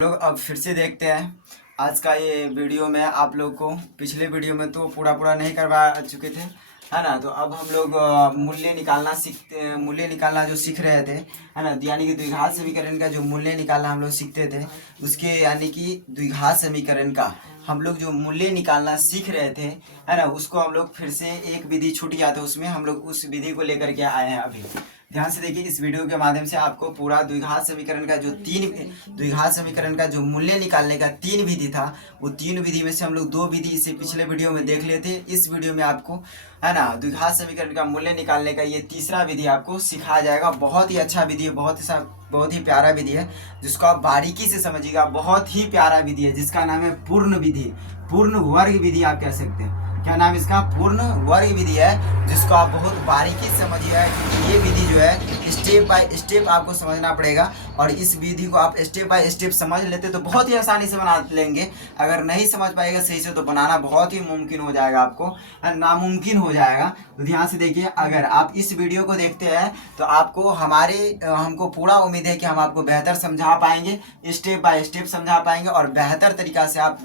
लोग अब फिर से देखते हैं आज का ये वीडियो में। आप लोग को पिछले वीडियो में तो पूरा नहीं करवा चुके थे, है ना। तो अब हम लोग मूल्य निकालना जो सीख रहे थे, है ना। यानी कि द्विघात समीकरण का जो मूल्य निकालना हम लोग सीखते थे, उसके यानी कि द्विघात समीकरण का हम लोग जो मूल्य निकालना सीख रहे थे, है ना, उसको हम लोग फिर से एक विधि छूट गया था, उसमें हम लोग उस विधि को लेकर के आए हैं अभी। ध्यान से देखिए, इस वीडियो के माध्यम से आपको पूरा द्विघात समीकरण का जो मूल्य निकालने का 3 विधि था, वो 3 विधि में से हम लोग 2 विधि इसे पिछले वीडियो में देख लेते। इस वीडियो में आपको, है ना, द्विघात समीकरण का मूल्य निकालने का ये तीसरा विधि आपको सिखाया जाएगा। बहुत ही अच्छा विधि है, बहुत ही प्यारा विधि है, जिसको आप बारीकी से समझिएगा। बहुत ही प्यारा विधि है, जिसका नाम है पूर्ण विधि, पूर्ण वर्ग विधि आप कह सकते हैं। क्या नाम इसका? पूर्ण वर्ग विधि है, जिसको आप बहुत बारीकी से समझिए। ये विधि जो है स्टेप बाय स्टेप आपको समझना पड़ेगा, और इस विधि को आप स्टेप बाय स्टेप समझ लेते तो बहुत ही आसानी से बना लेंगे। अगर नहीं समझ पाएगा सही से तो बनाना बहुत ही मुमकिन हो जाएगा, आपको नामुमकिन हो जाएगा। तो ध्यान से देखिए, अगर आप इस वीडियो को देखते हैं तो आपको हमको पूरा उम्मीद है कि हम आपको बेहतर समझा पाएंगे, स्टेप बाय स्टेप समझा पाएंगे, और बेहतर तरीका से आप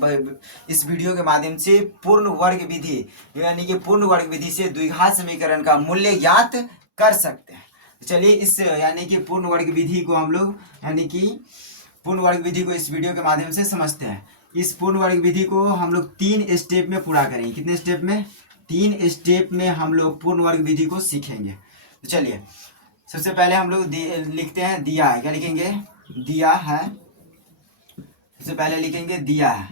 इस वीडियो के माध्यम से पूर्ण वर्ग विधि, यानी कि पूर्ण वर्ग विधि से द्विघात समीकरण का मूल्य ज्ञात कर सकते हैं। चलिए इस यानी कि पूर्ण वर्ग विधि को हम लोग इस वीडियो के माध्यम से समझते हैं। इस पूर्ण वर्ग विधि को हम लोग 3 स्टेप में पूरा करेंगे। कितने स्टेप में? 3 स्टेप में हम लोग पूर्ण वर्ग विधि को सीखेंगे। तो चलिए, सबसे पहले हम लोग लिखते हैं दिया है। क्या लिखेंगे? दिया है। सबसे पहले लिखेंगे दिया है।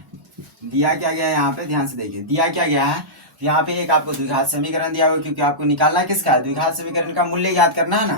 दिया क्या गया है यहाँ पे? ध्यान से देखिए, दिया क्या गया है। यहाँ पे एक आपको द्विघात समीकरण दिया होगा, क्योंकि आपको निकालना किसका है? द्विघात समीकरण का मूल्य याद करना है ना।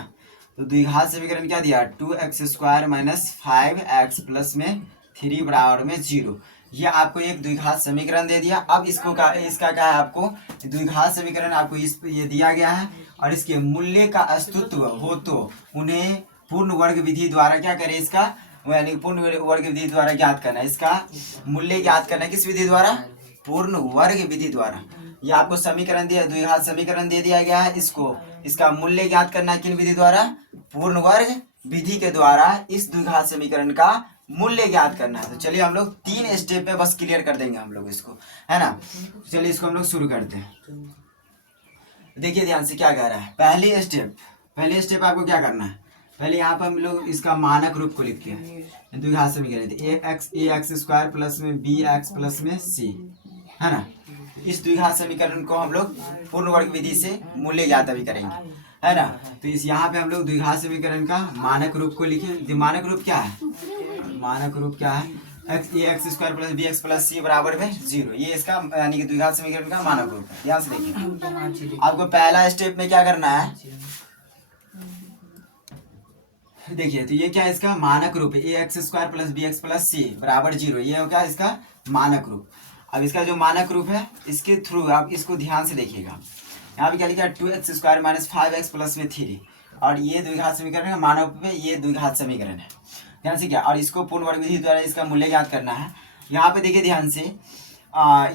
तो द्विघात समीकरण क्या दिया? 2x² माइनस 5x प्लस में 3 बराबर में 0। ये आपको एक द्विघात समीकरण दे दिया। अब इसका क्या है? आपको द्विघात समीकरण आपको ये दिया गया है, और इसके मूल्य का अस्तित्व हो तो उन्हें पूर्ण वर्ग विधि द्वारा क्या करें? इसका यानी पूर्ण वर्ग विधि द्वारा ज्ञात करना है। इसका मूल्य ज्ञात करना है किस विधि द्वारा? पूर्ण वर्ग विधि द्वारा। ये आपको समीकरण दिया, द्विघात समीकरण दे दिया गया है। इसका मूल्य ज्ञात करना है किन विधि द्वारा? पूर्ण वर्ग विधि के द्वारा इस द्विघात समीकरण का मूल्य ज्ञात करना है। तो चलिए हम लोग 3 स्टेप में बस क्लियर कर देंगे हम लोग इसको, है ना। चलिए इसको हम लोग शुरू करते हैं। देखिए ध्यान से क्या कह रहा है। पहले स्टेप आपको क्या करना है? पहले यहाँ पर हम लोग इसका मानक रूप को लिखते हैं। द्विघात समीकरण ax² प्लस में bx प्लस में c, है ना। इस द्विघात समीकरण को हम लोग पूर्ण वर्ग विधि से मूल्य ज्ञात अभी करेंगे, है ना। तो इस यहाँ पे हम लोग द्विघात समीकरण का मानक रूप को लिखे। मानक रूप क्या है? मानक रूप क्या है? ax² plus bx plus c बराबर में 0। ये इसका यानी कि द्विघात समीकरण का मानक रूप है। ध्यान से देखिए, आपको पहला स्टेप में क्या करना है? देखिए, तो ये क्या है? इसका मानक रूप है। ax² plus bx plus c बराबर 0। ये हो क्या? इसका मानक रूप। अब इसका जो मानक रूप है, इसके थ्रू आप इसको ध्यान से देखिएगा। यहाँ पे क्या लिखा है? 2x² माइनस 5x प्लस में 3, और ये द्विघात समीकरण है। मानक रूप में ये द्विघात समीकरण है। ध्यान से क्या, और इसको पूर्ण वर्ग विधि द्वारा इसका मूल्य ज्ञात करना है। यहाँ पे देखिए ध्यान से,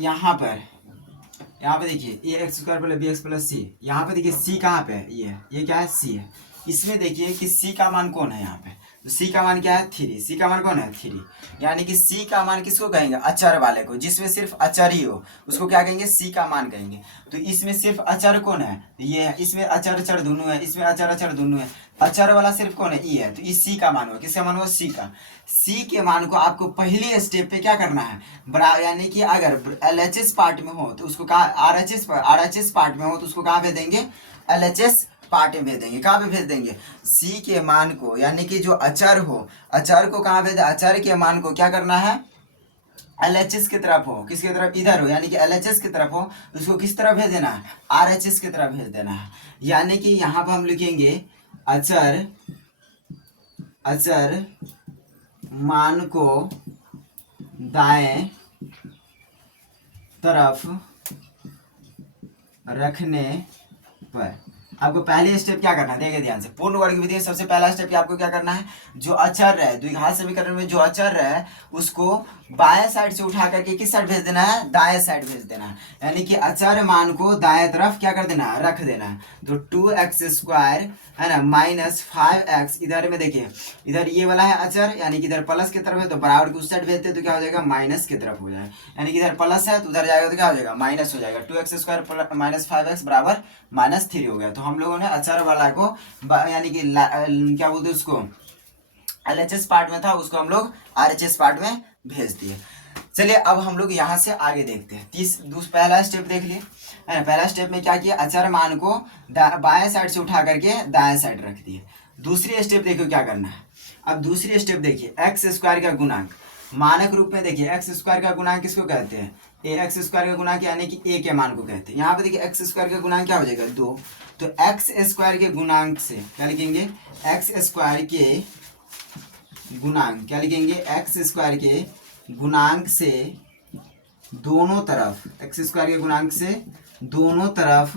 यहाँ पे देखिए ax² plus bx plus c। यहाँ पे देखिए c कहाँ पे है? ये क्या है? c है। इसमें देखिए कि c का मान कौन है? यहाँ पे तो c का मान क्या है? 3। c का मान कौन है? 3। यानी कि c का मान किसको कहेंगे? अचर वाले को। जिसमें सिर्फ अचर ही हो उसको क्या कहेंगे? c का मान कहेंगे। तो इसमें सिर्फ अचर कौन है? ये है। इसमें अचर दोनों है, इसमें अचर दोनों है। अचर वाला सिर्फ कौन है? e है। तो इस c का मान हुआ। किसका मान हुआ? c का। c के मान को आपको पहले स्टेप पे क्या करना है? यानी कि अगर LHS पार्ट में हो तो उसको कहा RHS पार्ट में हो तो उसको कहाँ भेज देंगे? LHS पार्ट में भेज देंगे। कहाँ पे भेज देंगे? c के मान को, यानी कि जो अचर हो, अचर को कहाँ भेज? अचर के मान को क्या करना है? LHS की तरफ हो। किसकी तरफ? इधर हो, यानी कि LHS की तरफ हो। उसको किस तरफ भेज देना है? RHS की तरफ भेज देना है। यानी कि यहाँ पर हम लिखेंगे अचर मान को दाएं तरफ रखने पर, आपको पहले स्टेप क्या करना है, देखिए ध्यान से, पूर्ण वर्ग विधि सबसे पहला स्टेप आपको क्या करना है, जो अचर है द्विघात समीकरण में जो अचर है उसको बाएं साइड से उठा करके किस साइड भेज देना है, दाएं साइड भेज देना है, यानी कि अचर मान को दाएं तरफ क्या कर देना है, रख देना है। तो 2x² है ना माइनस 5x, इधर में देखिए इधर ये वाला है अचर, यानी कि इधर प्लस की तरफ है तो बराबर की उस साइड भेजते तो क्या हो जाएगा, माइनस की तरफ हो जाएगा, यानी कि इधर प्लस है तो उधर जाएगा तो क्या हो जाएगा, माइनस हो जाएगा। 2x² माइनस 5x बराबर -3 हो गया। तो हम लोगों ने अचर वाला को यानी कि क्या बोलते हैं उसको, LHS पार्ट में था उसको हम लोग RHS पार्ट में भेज दिए। चलिए अब हम लोग यहाँ से आगे देखते हैं। पहला स्टेप देख लिए है ना, पहला स्टेप में क्या किया, अचर मान को बाएं साइड से उठा करके दाएं साइड रख दिए। दूसरी स्टेप देखो क्या करना है। अब दूसरी स्टेप देखिए, x² का गुणांक मानक रूप में देखिए, x² का गुणांक किसको कहते हैं, x² का गुणांक यानी कि a के मान को कहते हैं। यहाँ पे देखिए x² का गुणांक क्या हो जाएगा, 2। तो x² के गुणांक से क्या लिखेंगे, x² के गुणांक क्या लिखेंगे, x² के गुणांक से दोनों तरफ, x² के गुणांक से दोनों तरफ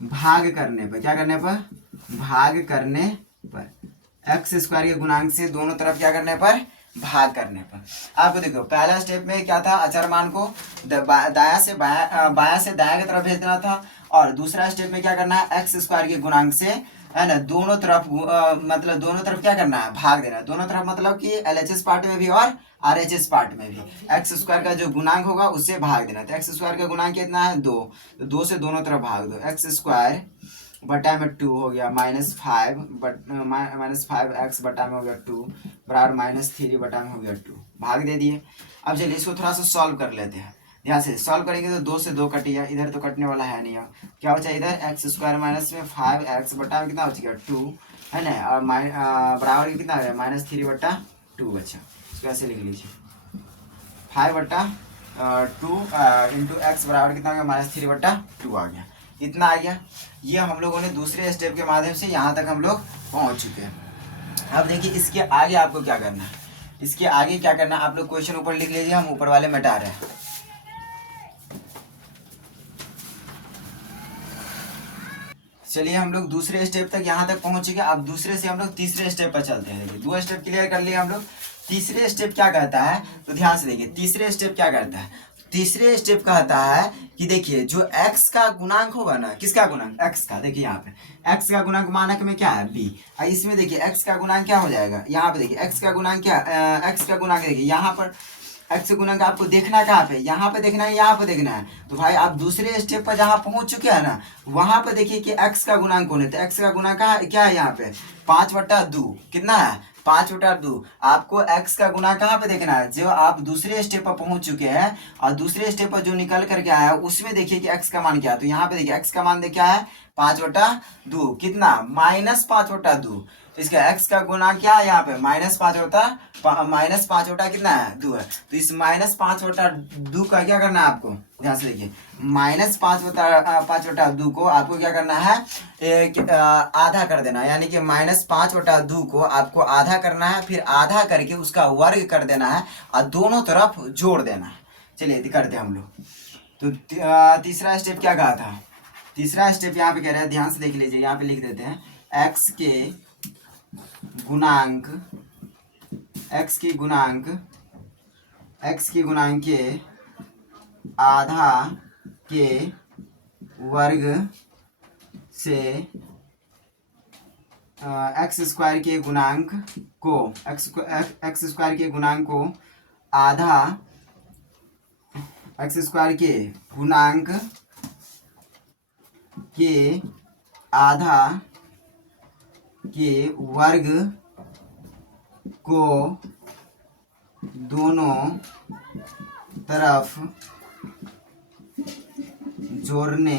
भाग करने पर, क्या करने पर, भाग करने पर, x² के गुणांक से दोनों तरफ क्या करने पर, भाग करने पर। आपको देखो पहला स्टेप में क्या था, अचर मान को दाया से बाया से दाया की तरफ भेज देना था, और दूसरा स्टेप में क्या करना है, x² के गुणांक से है ना दोनों तरफ मतलब दोनों तरफ क्या करना है, भाग देना है। दोनों तरफ मतलब कि LHS पार्ट में भी और RHS पार्ट में भी x² का जो गुणांक होगा उससे भाग देना। तो x² का गुणांक कितना है, 2, तो 2 से दोनों तरफ भाग दो, x² बटा में 2 हो गया -5x बटा में हो गया 2 बराबर -3 बटा में हो गया 2, भाग दे दिए। अब चलिए इसको थोड़ा सा सॉल्व कर लेते हैं। यहाँ से सॉल्व करेंगे तो 2 से 2 कटेगा, इधर तो कटने वाला है नहीं। अब क्या बचा इधर, x² माइनस में 5x बटा में कितना बच गया 2 है ना, और बराबर कितना है -3 बटा 2 बचा। इसको ऐसे लिख लीजिए, 5 बटा 2 इंटू x बराबर कितना आ गया, -3 बटा 2 आ गया, इतना आ गया। ये हम लोगों ने दूसरे स्टेप के माध्यम से यहाँ तक हम लोग पहुँच चुके हैं। अब देखिए इसके आगे आपको क्या करना है, इसके आगे क्या करना है, आप लोग क्वेश्चन ऊपर लिख लीजिए, हम ऊपर वाले मिटा रहे हैं। चलिए हम लोग दूसरे स्टेप तक यहाँ तक पहुँच चुके। अब दूसरे से हम लोग तीसरे स्टेप पर चलते हैं। देखिए 2 स्टेप क्लियर कर लिए हम लोग। तीसरे स्टेप क्या कहता है, तो ध्यान से देखिए तीसरे स्टेप क्या करता है। तीसरे स्टेप कहता है कि देखिए जो x का गुणांक होगा ना, किसका गुणांक, x का, देखिए यहाँ पे x का गुणांक मानक में क्या है, b। इसमें देखिए x का गुणांक क्या हो जाएगा, यहाँ पे देखिए x का गुणांक क्या, x का गुणांक देखिए यहाँ पर x गुणक आपको देखना कहाँ पे, यहाँ पे देखना है, यहाँ पे देखना है। तो भाई आप दूसरे स्टेप पर जहाँ पहुँच चुके हैं ना, वहाँ पे देखिए कि x का गुणांक कौन है। तो x का गुणांक क्या है यहाँ पे, 5/2 कितना है, 5/2। आपको x का गुना कहाँ पे देखना है, जो आप दूसरे स्टेप पर पहुंच चुके हैं और दूसरे स्टेप पर जो निकल करके आया है उसमें देखिए कि x का मान क्या है। तो यहाँ पे देखिए x का मान क्या है, 5/2 कितना, -5/2। इसका x का गुना क्या है यहाँ पे, -5 कितना है, 2 है। तो इस -5/2 का क्या करना है आपको, ध्यान से देखिए, -5/2 को आपको क्या करना है, आधा कर देना है। यानी कि -5/2 को आपको आधा करना है, फिर आधा करके उसका वर्ग कर देना है और दोनों तरफ जोड़ देना है। चलिए करते हैं हम लोग। तो तीसरा स्टेप क्या कहा था, तीसरा स्टेप यहाँ पे कह रहे हैं, ध्यान से देख लीजिए, यहाँ पे लिख देते हैं x के गुणांक, x की गुणांक के आधा के वर्ग से x² के गुणांक को, x² के गुणांक को आधा, x² के गुणांक के आधा के वर्ग को दोनों तरफ जोड़ने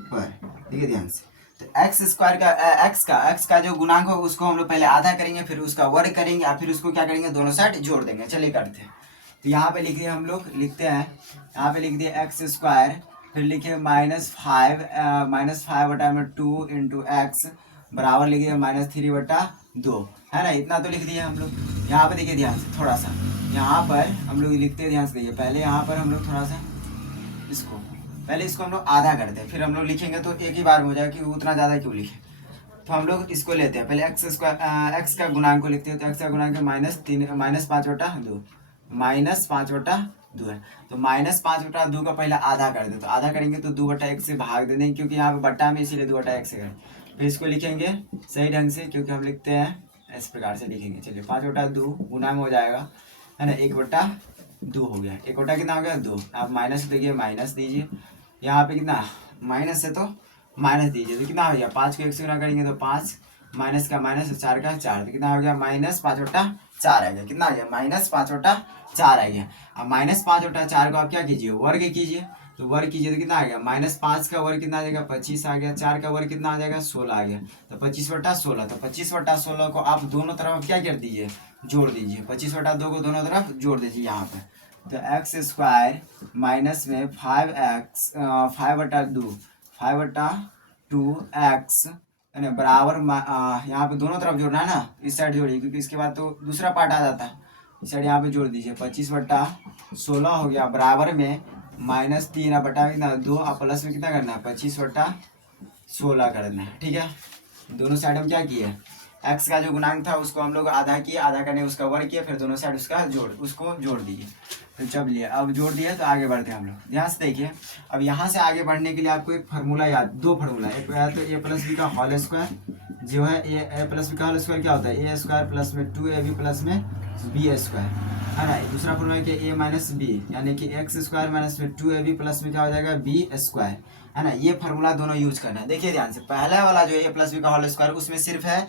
पर, देखिए ध्यान से। तो x² का x का जो गुणांक होगा उसको हम लोग पहले आधा करेंगे, फिर उसका वर्ग करेंगे और फिर उसको क्या करेंगे, दोनों साइड जोड़ देंगे। चलिए करते हैं। तो यहाँ पे लिख दिए हम लोग, लिखते हैं यहाँ पे लिख दिए x², फिर लिखे -5/2 इंटू x बराबर लिखिए -3/2 है ना, इतना तो लिख दिए हम लोग। यहाँ पे देखिए ध्यान से, थोड़ा सा यहाँ पर हम लोग लिखते हैं, ध्यान से देखिए, पहले यहाँ पर हम लोग थोड़ा सा इसको पहले इसको हम लोग आधा करते हैं, फिर हम लोग लिखेंगे तो एक ही बार में हो जाएगा, क्योंकि उतना ज़्यादा क्यों लिखें। तो हम लोग इसको लेते हैं, पहले एक्स का गुणांक को लिखते हैं। तो एक्स का गुणांक -5/2 -5/2 है। तो -5/2 का पहले आधा कर दे, तो आधा करेंगे तो 2/1 से भाग दे देंगे, क्योंकि यहाँ पे बट्टा में, इसीलिए 2/1 से करें। फिर इसको लिखेंगे सही ढंग से, क्योंकि हम लिखते हैं इस प्रकार से लिखेंगे। चलिए 5/2 गुना में हो जाएगा, है ना, 1/2 हो गया। 1/, कितना हो गया 2। आप माइनस देखिए, माइनस दीजिए, यहाँ पे कितना माइनस है तो माइनस दीजिए, तो कितना हो गया 5 को 1 से गुना करेंगे तो 5, माइनस का माइनस, 4 का 4, तो कितना हो गया -5/4 आ गया। कितना आ गया -5/4 आ गया। अब -5/4 को आप क्या कीजिए, वर्ग कीजिए। तो वर्ग कीजिए तो कितना आ गया, -5 का वर्ग कितना आ जाएगा 25 आ गया, 4 का वर्ग कितना आ जाएगा 16 आ गया। तो 25/16, तो 25/16 को आप दोनों तरफ क्या कर दीजिए, जोड़ दीजिए। 25/2 को दोनों तरफ जोड़ दीजिए यहाँ पे। तो x² माइनस में 5/2x है ना, बराबर यहाँ पे दोनों तरफ जोड़ना है ना, इस साइड जोड़िए, क्योंकि इसके बाद तो दूसरा पार्ट आ जाता है। इस साइड यहाँ पे जोड़ दीजिए, 25/16 हो गया, बराबर में -3/2 और प्लस में कितना करना है 25/16 करना है। ठीक है, दोनों साइड हम क्या किए, एक्स का जो गुणांक था उसको हम लोग आधा किए, आधा करने उसका वर्ग किया, फिर दोनों साइड उसको जोड़ दीजिए। तो जब लिए, अब जोड़ दिया तो आगे बढ़ते हैं हम लोग। ध्यान से देखिए, अब यहाँ से आगे बढ़ने के लिए आपको एक फार्मूला याद, दो फार्मूला, एक है तो a+b का होल स्क्वायर, जो है a+b का होल स्क्वायर क्या होता है, a² प्लस में 2ab प्लस में b², है ना। दूसरा फार्मूला कि a-b, यानी कि x² माइनस में 2ab प्लस में क्या हो जाएगा b², है ना। ये फार्मूला दोनों यूज करना है। देखिए ध्यान से, पहला वाला जो a+b का होल स्क्वायर, उसमें सिर्फ है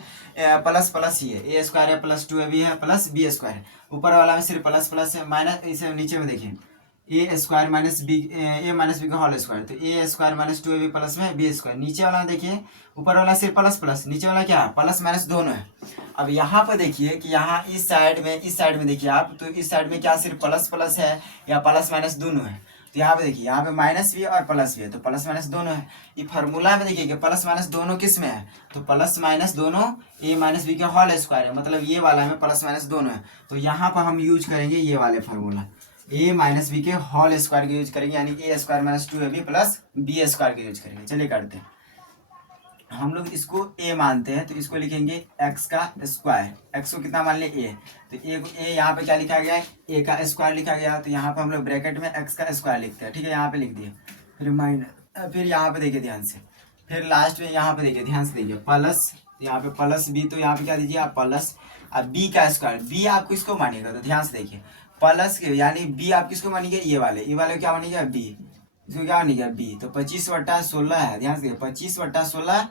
प्लस प्लस ही है, a² है प्लस 2ab है प्लस b²। ऊपर वाला में सिर्फ प्लस प्लस है, माइनस, इसे नीचे में देखिए a² माइनस b, a-b का होल स्क्वायर, तो a² माइनस 2ab प्लस में b²। नीचे वाला में देखिए, ऊपर वाला सिर्फ प्लस प्लस, नीचे वाला क्या है प्लस माइनस दोनों है। अब यहाँ पर देखिए कि यहाँ इस साइड में देखिए आप, तो इस साइड में क्या सिर्फ प्लस प्लस है या प्लस माइनस दोनों है। तो यहाँ पे देखिए, यहाँ पे माइनस भी है और प्लस भी है, तो प्लस माइनस दोनों है। ये फार्मूला में देखिए कि प्लस माइनस दोनों किस में है, तो प्लस माइनस दोनों a-b का होल स्क्वायर है, मतलब ये वाला में प्लस माइनस दोनों है। तो यहाँ पर हम यूज करेंगे ये वाले फार्मूला, a-b के होल स्क्वायर के यूज करेंगे, यानी a² minus 2ab plus b² के यूज करेंगे। चलिए करते हैं, हम लोग इसको a मानते हैं, तो इसको लिखेंगे x का स्क्वायर, x को कितना मान लिया a, तो a को a यहाँ पे क्या लिखा गया है, a का स्क्वायर लिखा गया, तो यहाँ पे हम लोग ब्रैकेट में x का स्क्वायर लिखते हैं। ठीक है, यहाँ पे लिख दिए, फिर माइनस, फिर यहाँ पे देखिए ध्यान से, फिर लास्ट में यहाँ पे देखिए ध्यान से देखिए प्लस, यहाँ पे प्लस b, तो यहाँ पे क्या दीजिए आप प्लस, अब b का स्क्वायर, b आप किसको मानिएगा, तो ध्यान से देखिए प्लस के, यानी b आप किसको मानिएगा, ये वाले क्या मानिएगा b, इसको क्या बनेगा b, तो 25/16 है। ध्यान से 25/16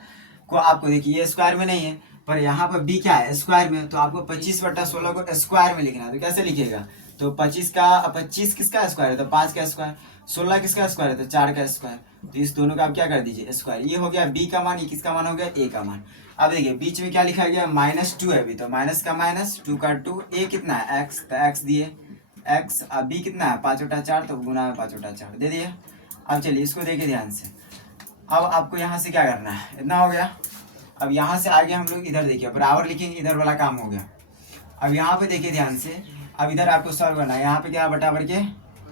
को आपको देखिए ये स्क्वायर में नहीं है, पर यहाँ पर b क्या है स्क्वायर में, तो आपको 25/16 को स्क्वायर में लिखना है। तो कैसे लिखिएगा, तो 25 किसका स्क्वायर है, तो 5 का स्क्वायर, 16 किसका स्क्वायर है, तो 4 का स्क्वायर, तो इस दोनों का आप क्या कर दीजिए स्क्वायर। ये हो गया b का मान, ये किसका मान हो गया a का मान। अब देखिए बीच में क्या लिखा गया -2 है, तो माइनस का माइनस, 2 का 2, a कितना है x, तो x दिए x, अब b कितना है 5/4, तो गुना में 5/4 दे दिए। अब चलिए इसको देखिए ध्यान से, अब आपको यहाँ से क्या करना है, इतना हो गया। अब यहाँ से आगे हम लोग इधर देखिए बराबर लिखेंगे, इधर वाला काम हो गया। अब यहाँ पे देखिए ध्यान से, अब इधर आपको सॉल्व करना है, यहाँ पे क्या बटा बढ़ के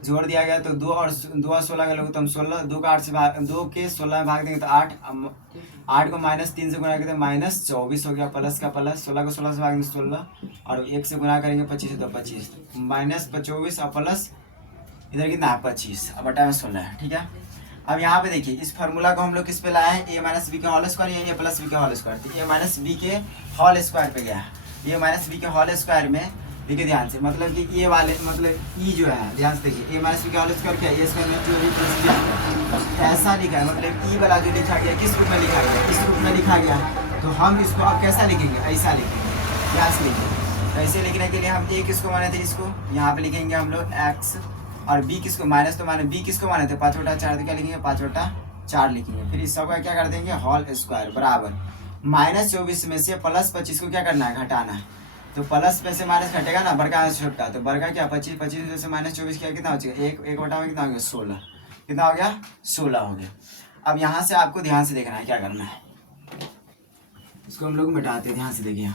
जोड़ दिया गया, तो 2 और 16 का लोग तो हम 16, 2 का 8 से भाग, 2 के 16 में भाग देंगे तो 8, 8 को -3 से गुना करेंगे तो -24 हो गया, प्लस का प्लस, 16 को 16 से भागेंगे 16, और 1 से गुना करेंगे 25 तो 25, -24 और प्लस इधर कितना है 25, अब बटा में 16 है। ठीक है, अब यहाँ पे देखिए इस फार्मूला को हम लोग किस पे लाए हैं, a-b के होल स्क्वायर या a+b के होल स्क्वायर, तो a-b के होल स्क्वायर पे गया है। a-b के होल स्क्वायर में देखिए ध्यान से, मतलब कि ये वाले, मतलब ई जो है, ध्यान से देखिए a-b के होल स्क्वायर क्या है, a² में 2ab प्लस b, ऐसा लिखा है, मतलब ई वाला जो लिखा गया किस रूप में लिखा गया, इस रूप में लिखा गया। तो हम इसको अब कैसा लिखेंगे, ऐसा लिखेंगे, क्या लिखेंगे, ऐसे लिखने के लिए हम a किसको माने थे, इसको यहाँ पे लिखेंगे हम लोग x, और b किसको माइनस, तो माने b किसको माने थे 5/4, तो क्या लिखेंगे 5/4 लिखेंगे। फिर इस सब का क्या कर देंगे होल स्क्वायर, बराबर -24 में से +25 को क्या करना है घटाना है, तो प्लस में से माइनस घटेगा ना, बड़का छोटा, तो बड़का क्या 25, 25 में से -24 क्या कितना हो जाएगा, एक बटा में कितना हो गया 16, कितना हो गया 16 हो गया। अब यहाँ से आपको ध्यान से देखना है क्या करना है, इसको हम लोग मिटाते हैं, ध्यान से देखिए।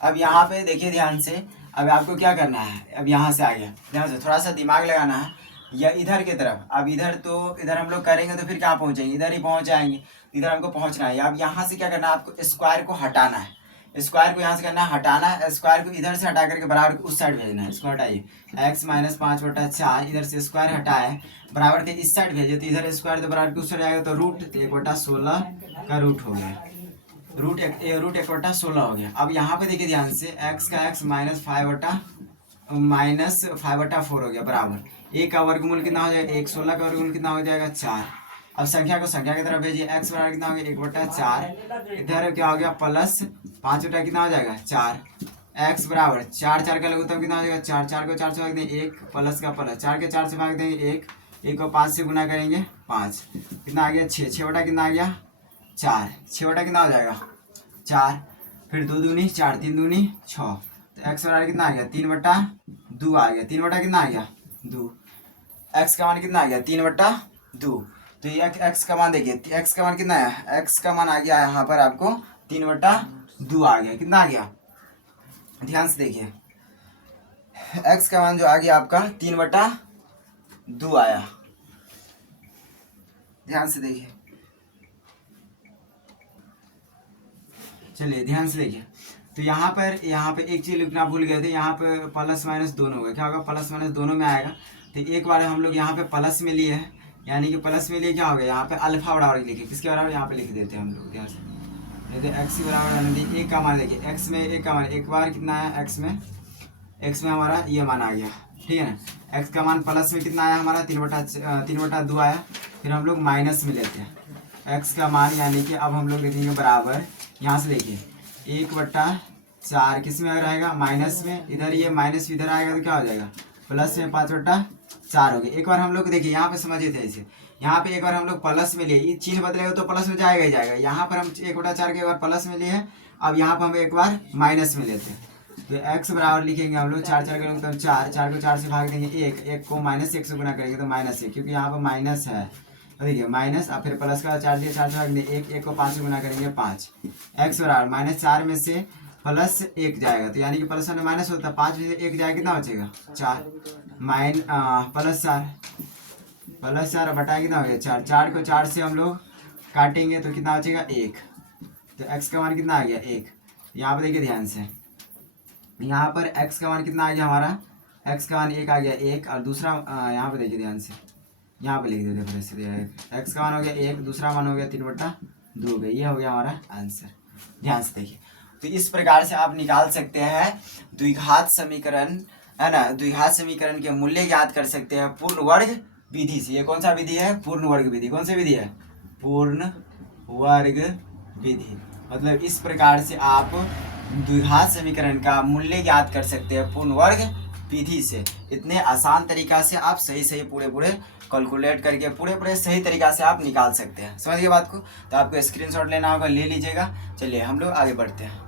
अब यहाँ पे देखिए ध्यान से, अब आपको क्या करना है, अब यहाँ से आगे ध्यान से थोड़ा सा दिमाग लगाना है। या इधर की तरफ, अब इधर तो इधर हम लोग करेंगे तो फिर कहाँ पहुँचेंगे, इधर ही पहुँच जाएंगे, इधर हमको पहुँचना है। अब यहाँ से क्या करना है, आपको स्क्वायर को हटाना है, स्क्वायर को यहाँ से करना है हटाना है, स्क्वायर को इधर से हटा करके बराबर उस साइड भेजना है। इसको हटाइए, x माइनस 5/4 इधर से स्क्वायर हटाए बराबर के इस साइड भेजे, तो इधर स्क्वायर तो बराबर के उस साइड आएगा, तो रूट 1/16 का रूट हो गया, रूट 1/16 हो गया। अब यहाँ पे देखिए ध्यान से, x का x -5/4 हो गया बराबर, a का वर्गमूल कितना हो जाएगा 1, 16 का वर्गमूल कितना हो जाएगा 4। अब संख्या को संख्या की तरफ भेजिए, x बराबर कितना हो गया 1/4, इधर क्या हो गया प्लस 5 बटा कितना हो जाएगा 4, x बराबर 4, 4 का लघुत्तम कितना हो जाएगा 4, 4 को 4 से भाग देंगे 1 प्लस का प्लस, 4 के 4 से भाग देंगे 1, 1 को 5 से गुना करेंगे 5, कितना आ गया 6, 6 बटा कितना आ गया 4, 6 बटा कितना हो जाएगा 4, फिर 2 दूनी 4, 3 दूनी 6, तो x बराबर कितना आ गया 3/2 आ गया, 3 बटा कितना आ गया 2, x का मान कितना आ गया 3/2। तो ये x का मान देखिए, x का मान कितना है, x का मान आ गया यहाँ पर आपको 3/2 आ गया, कितना आ गया ध्यान से देखिए, x का मान जो आ गया आपका 3/2 आया, ध्यान से देखिए, चलिए ध्यान से देखिए। तो यहाँ पे एक चीज लिखना भूल गए थे, यहाँ पे प्लस माइनस दोनों होगा, क्या होगा प्लस माइनस दोनों में आएगा। तो एक बार हम लोग यहाँ पे प्लस में लिए हैं, यानी कि प्लस में लिए क्या होगा, यहाँ पे अल्फा बराबर लिखे, किसके बराबर यहाँ पे लिख देते हैं हम लोग ध्यान से, देखिए एक्स बराबर एक का मान, देखिए एक्स में एक का मान, एक बार कितना है एक्स में हमारा ये मान आ गया, ठीक है ना। एक्स का मान प्लस में कितना आया हमारा 3/2 आया, फिर हम लोग माइनस में लेते हैं एक्स का मान, यानी कि अब हम लोग लिखेंगे बराबर, यहाँ से देखिए 1/4 किस में रहेगा माइनस में, इधर ये माइनस इधर आएगा तो क्या हो जाएगा प्लस में 5/4 हो गया। एक बार हम लोग देखिए यहाँ पे समझिए थे इसे, यहाँ पे एक बार हम लोग प्लस में लिए, ये चिन्ह बदलेगा तो प्लस में जाएगा ही जाएगा, यहाँ पर हम 1/4 के एक बार प्लस में लिए हैं, अब यहाँ पर हम एक बार माइनस में लेते हैं। तो x बराबर लिखेंगे हम लोग 4, 4 के मतलब 4, 4 को 4 से भाग देंगे 1, 1 को -1 से गुना करेंगे तो -1, क्योंकि यहाँ पर माइनस है, तो देखिए माइनस, अब फिर प्लस का 4 दिया, 4 से भाग देंगे 1, 1 को 5 से गुना करेंगे 5, x बराबर -4 में से +1 जाएगा, तो यानी कि प्लस में माइनस होता है, 5 में से 1 जाएगा कितना बचेगा 4, +4 बटा कितना हो गया 4, 4 को 4 से हम लोग काटेंगे तो कितना बचेगा 1, तो x का मान कितना आ गया 1। यहाँ पर देखिए ध्यान से, यहाँ पर x का मान कितना आ गया हमारा, x का मान 1 आ गया 1, और दूसरा यहाँ पे देखिए ध्यान से, यहाँ पे लिख देते फिर से, x का मान हो गया 1, दूसरा मान हो गया 3/2 हो गया, ये हो गया हमारा आंसर। ध्यान से देखिए, तो इस प्रकार से आप निकाल सकते हैं द्विघात समीकरण, है ना, द्विघात समीकरण के मूल्य ज्ञात कर सकते हैं पूर्ण वर्ग विधि से। ये कौन सा विधि है, पूर्ण वर्ग विधि। कौन सी विधि है, पूर्ण वर्ग विधि। मतलब इस प्रकार से आप द्विघात समीकरण का मूल्य ज्ञात कर सकते हैं पूर्ण वर्ग विधि से। इतने आसान तरीका से आप सही पूरे कैलकुलेट करके पूरे सही तरीका से आप निकाल सकते हैं। समझिए बात को, तो आपको स्क्रीनशॉट लेना होगा, ले लीजिएगा। चलिए हम लोग आगे बढ़ते हैं।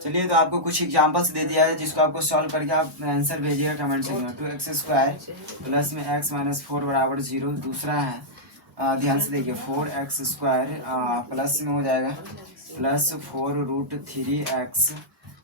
चलिए, तो आपको कुछ एग्जांपल्स दे दिया है जिसको आपको सॉल्व करके आप आंसर भेजिएगा कमेंट सेक्शन में। 2x² प्लस में x - 4 बराबर 0। दूसरा है, ध्यान से देखिए, 4x² प्लस में हो जाएगा +4√3x,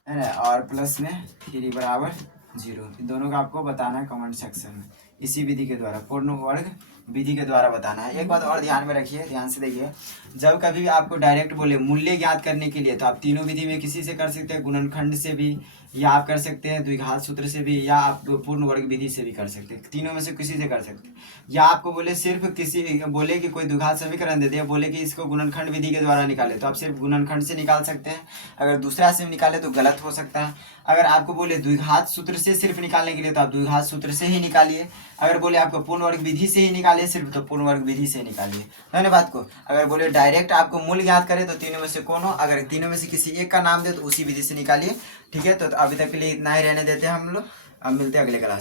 है ना, और प्लस में 3 बराबर 0। इन दोनों का आपको बताना है कमेंट सेक्शन में, इसी विधि के द्वारा, पूर्ण वर्ग विधि के द्वारा बताना है। एक बात और ध्यान में रखिए, ध्यान से देखिए, जब कभी भी आपको डायरेक्ट बोले मूल्य ज्ञात करने के लिए, तो आप तीनों विधि में किसी से कर सकते हैं, गुणनखंड से भी, या आप कर सकते हैं द्विघात सूत्र से भी, या आप पूर्ण वर्ग विधि से भी कर सकते हैं। तीनों में से किसी से कर सकते हैं। या आपको बोले सिर्फ किसी बोले कि कोई द्विघात समीकरण दे दिया, बोले कि इसको गुणनखंड विधि के द्वारा निकाले, तो आप सिर्फ गुणनखंड से निकाल सकते हैं। अगर दूसरा से निकाले तो गलत हो सकता है। अगर आपको बोले द्विघात सूत्र से सिर्फ निकालने के लिए, तो आप द्विघात सूत्र से ही निकालिए। अगर बोले आपको पूर्ण वर्ग विधि से ही निकालिए सिर्फ, तो पूर्ण वर्ग विधि से निकालिए। धन्यवाद को। अगर बोले डायरेक्ट आपको मूल्य ज्ञात करे, तो तीनों में से कोनो, अगर तीनों में से किसी एक का नाम दे तो उसी विधि से निकालिए। ठीक है, तो अभी तक के लिए इतना ही रहने देते हैं हम लोग। अब मिलते हैं अगले क्लास।